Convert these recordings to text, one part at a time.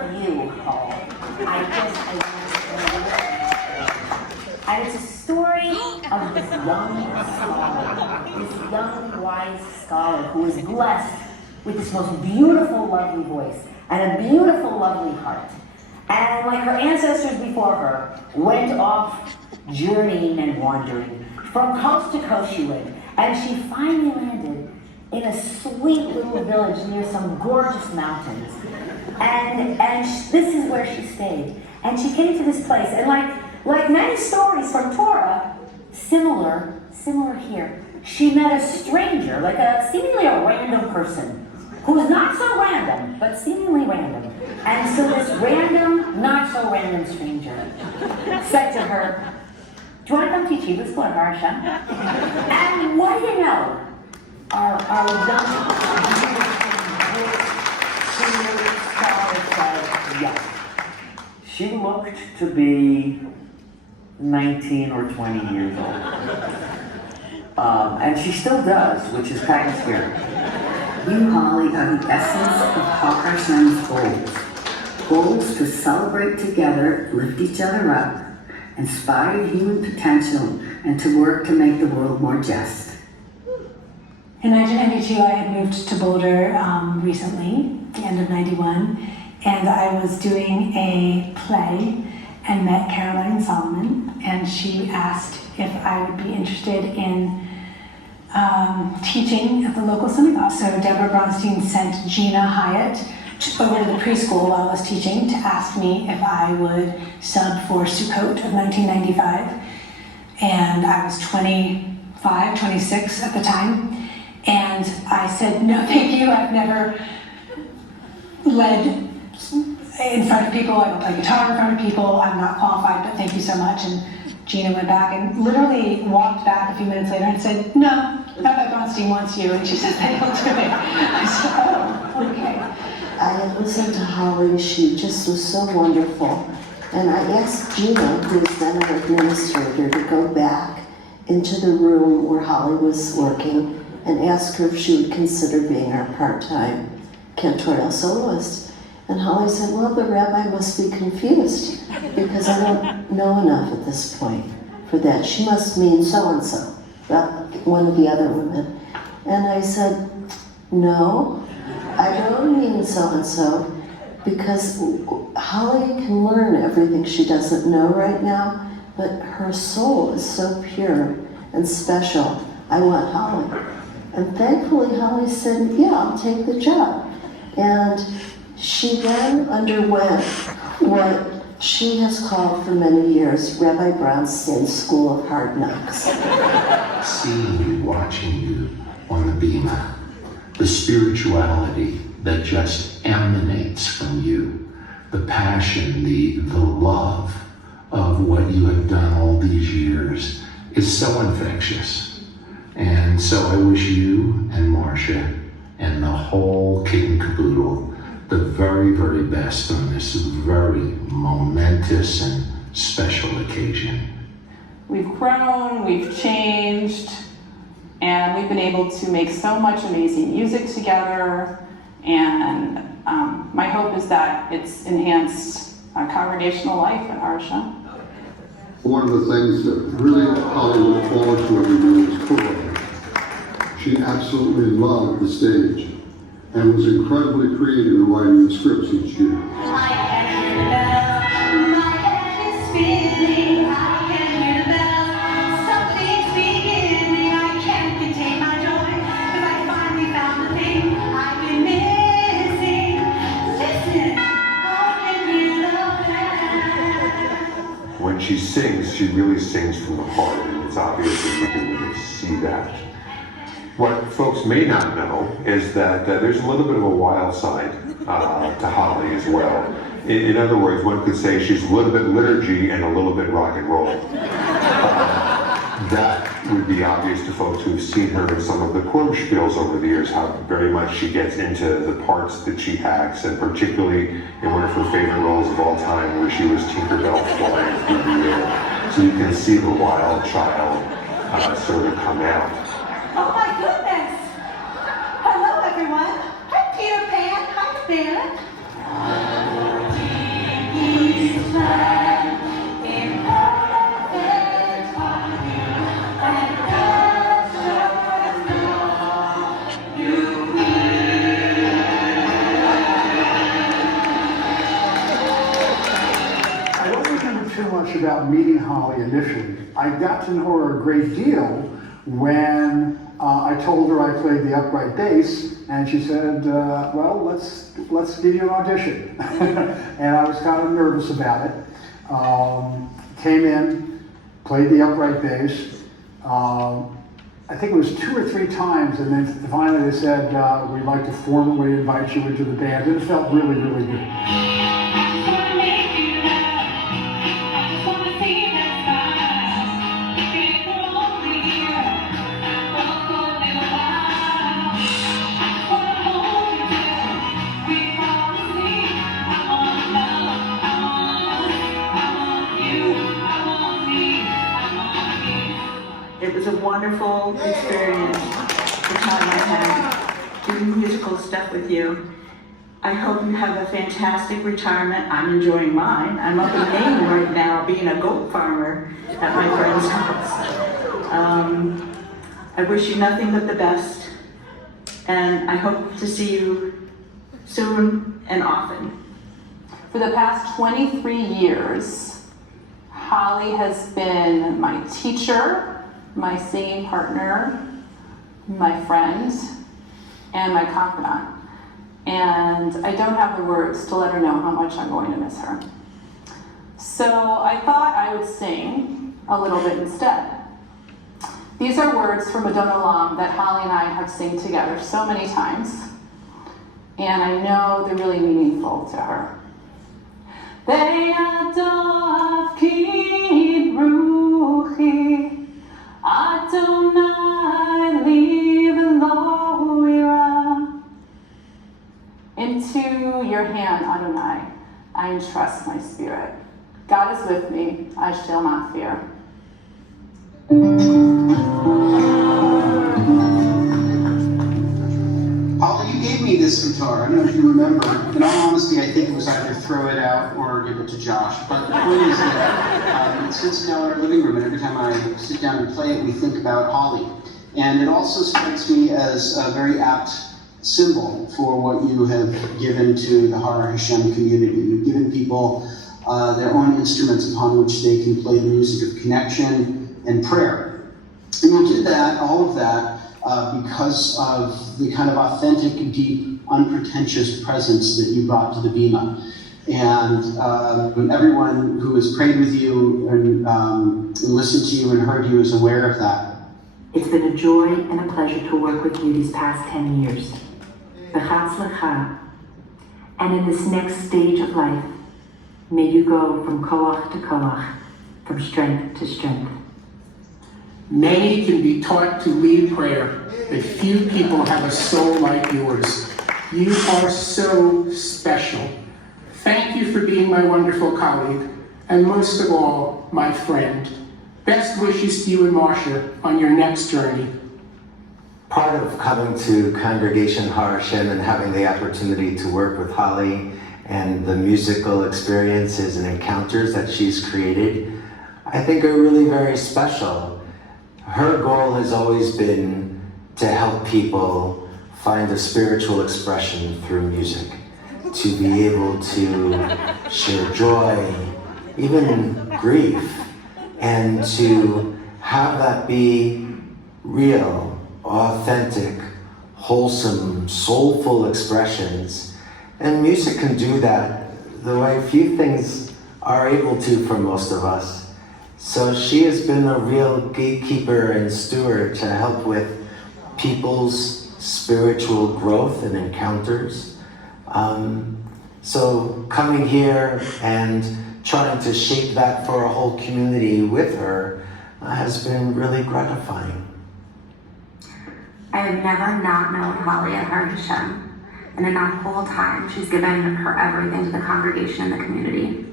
of you, Paul. And it's a story of this young scholar, this young, wise scholar who is blessed with this most beautiful, lovely voice and a beautiful, lovely heart. And like her ancestors before her, went off journeying and wandering. From coast to coast she went, and she finally landed in a sweet little village near some gorgeous mountains. And this is where she stayed. And she came to this place, and like many stories from Torah, similar here, she met a stranger, like seemingly a random person, who was not so random, but seemingly random. And so this random, not so random stranger said to her, "Do you want to come teach Hebrew school at Barsha?" And what do you know? Our young scholar said yes. She looked to be 19 or 20 years old. And she still does, which is kind of scary. You, Holly, are the essence of Paul Harsham's goals. Goals to celebrate together, lift each other up, inspire human potential, and to work to make the world more just. In 1992, I had moved to Boulder recently, the end of 91, and I was doing a play and met Caroline Solomon, and she asked if I would be interested in teaching at the local synagogue. So Deborah Bronstein sent Gina Hyatt over to the preschool while I was teaching to ask me if I would sub for Sukkot of 1995. And I was 25, 26 at the time. And I said, no, thank you. I've never led in front of people. I don't play guitar in front of people. I'm not qualified, but thank you so much. And Gina went back and literally walked back a few minutes later and said, no, Rabbi Bronstein wants you. And she said, they don't do it. I said, oh, okay. I had listened to Holly. She just was so wonderful. And I asked Gina, who was then our administrator, to go back into the room where Holly was working and ask her if she would consider being our part-time cantorial soloist. And Holly said, well, the rabbi must be confused because I don't know enough at this point for that. She must mean so-and-so, one of the other women. And I said, no, I don't mean so-and-so, because Holly can learn everything she doesn't know right now, but her soul is so pure and special. I want Holly. And thankfully, Holly said, yeah, I'll take the job. And she then underwent what she has called for many years Rabbi Bronstein's School of Hard Knocks. Seeing you, watching you on the bima, the spirituality that just emanates from you, the passion, the love of what you have done all these years is so infectious. And so I wish you and Marcia and the whole kit and caboodle the very, very best on this very momentous and special occasion. We've grown, we've changed, and we've been able to make so much amazing music together. And my hope is that it's enhanced congregational life at Arsha. One of the things that really Holly looked forward to every day was Torah. She absolutely loved the stage and was incredibly creative in writing the scripts each year. When she sings, she really sings from the heart, and it's obvious that you can really see that. What folks may not know is that there's a little bit of a wild side to Holly as well. In other words, one could say she's a little bit liturgy and a little bit rock and roll. That would be obvious to folks who've seen her in some of the Chorumspiels over the years, how very much she gets into the parts that she acts, and particularly in one of her favorite roles of all time, where she was Tinkerbell flying through the air. So you can see the wild child sort of come out. Oh my goodness! Hello everyone! Hi Peter Pan! Hi Ben! much about meeting Holly initially. I got to know her a great deal when I told her I played the upright bass, and she said, well, let's give you an audition. And I was kind of nervous about it. Came in, played the upright bass. I think it was 2 or 3 times, and then finally they said, we'd like to formally invite you into the band, and it felt really, really good. It was a wonderful experience, the time I had doing musical stuff with you. I hope you have a fantastic retirement. I'm enjoying mine. I'm up in Maine right now being a goat farmer at my friend's house. I wish you nothing but the best, and I hope to see you soon and often. For the past 23 years, Holly has been my teacher, my singing partner, my friend, and my confidant. And I don't have the words to let her know how much I'm going to miss her. So I thought I would sing a little bit instead. These are words from Madonna Lam that Holly and I have sung together so many times, and I know they're really meaningful to her. Be'adov ki ruchi Adonai li v'lo ira. Into your hand, Adonai, I entrust my spirit. God is with me, I shall not fear. Holly, you gave me this guitar. I don't know if you remember. In all honesty, I think it was either throw it out or give it to Josh. But the point is that it sits now in our living room, and every time I sit down and play it, we think about Holly. And it also strikes me as a very apt symbol for what you have given to the Har Hashem community. You've given people their own instruments upon which they can play the music of connection and prayer. And you did that, all of that, because of the kind of authentic, deep, unpretentious presence that you brought to the Bima. And everyone who has prayed with you and listened to you and heard you is aware of that. It's been a joy and a pleasure to work with you these past 10 years. B'chatzlacha. And in this next stage of life, may you go from koach to koach, from strength to strength. Many can be taught to lead prayer, but few people have a soul like yours. You are so special. Thank you for being my wonderful colleague, and most of all, my friend. Best wishes to you and Marcia on your next journey. Part of coming to Congregation Har Hashem and having the opportunity to work with Holly and the musical experiences and encounters that she's created, I think are really very special. Her goal has always been to help people find a spiritual expression through music, to be able to share joy, even grief, and to have that be real, authentic, wholesome, soulful expressions. And music can do that the way few things are able to for most of us. So she has been a real gatekeeper and steward to help with people's spiritual growth and encounters. So coming here and trying to shape that for a whole community with her has been really gratifying. I have never not known Holly at Har Hashem, and in that whole time, she's given her everything to the congregation and the community.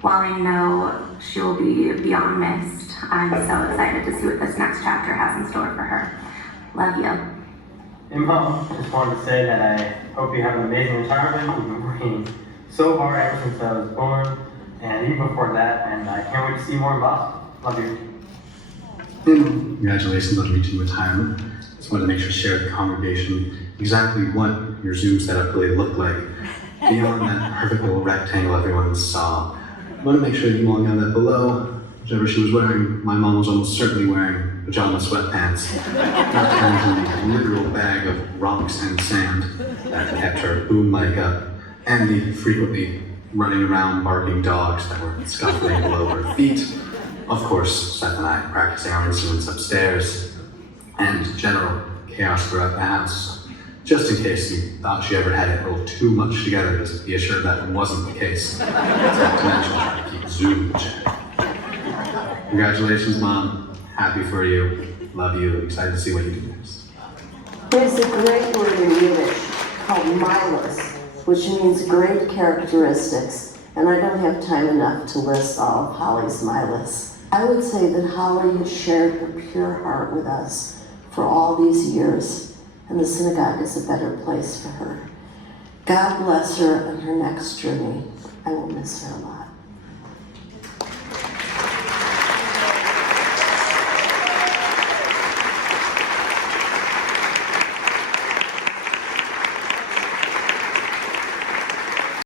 While I know she will be beyond missed, I'm so excited to see what this next chapter has in store for her. Love you. And Mom, just wanted to say that I hope you have an amazing retirement. You've been working so hard ever since I was born, and even before that, and I can't wait to see you more in Boston. Love you. Congratulations on reaching retirement. Just wanted to make sure to share with the congregation exactly what your Zoom setup really looked like. Beyond that perfect little rectangle everyone saw, I want to make sure you all know that below, whichever she was wearing, my mom was almost certainly wearing pajama sweatpants, not counting the literal bag of rocks and sand that kept her boom mic up, and the frequently running around barking dogs that were scuffling below her feet. Of course, Seth and I practicing our instruments upstairs, and general chaos throughout the house. Just in case you thought she ever had it rolled too much together, just be assured that wasn't the case. Not to mention trying to keep Zoom in check. Congratulations, Mom. Happy for you. Love you. Excited to see what you do next. There's a great word in Yiddish called milos, which means great characteristics, and I don't have time enough to list all of Holly's milos. I would say that Holly has shared her pure heart with us for all these years, and the synagogue is a better place for her. God bless her on her next journey. I will miss her a lot.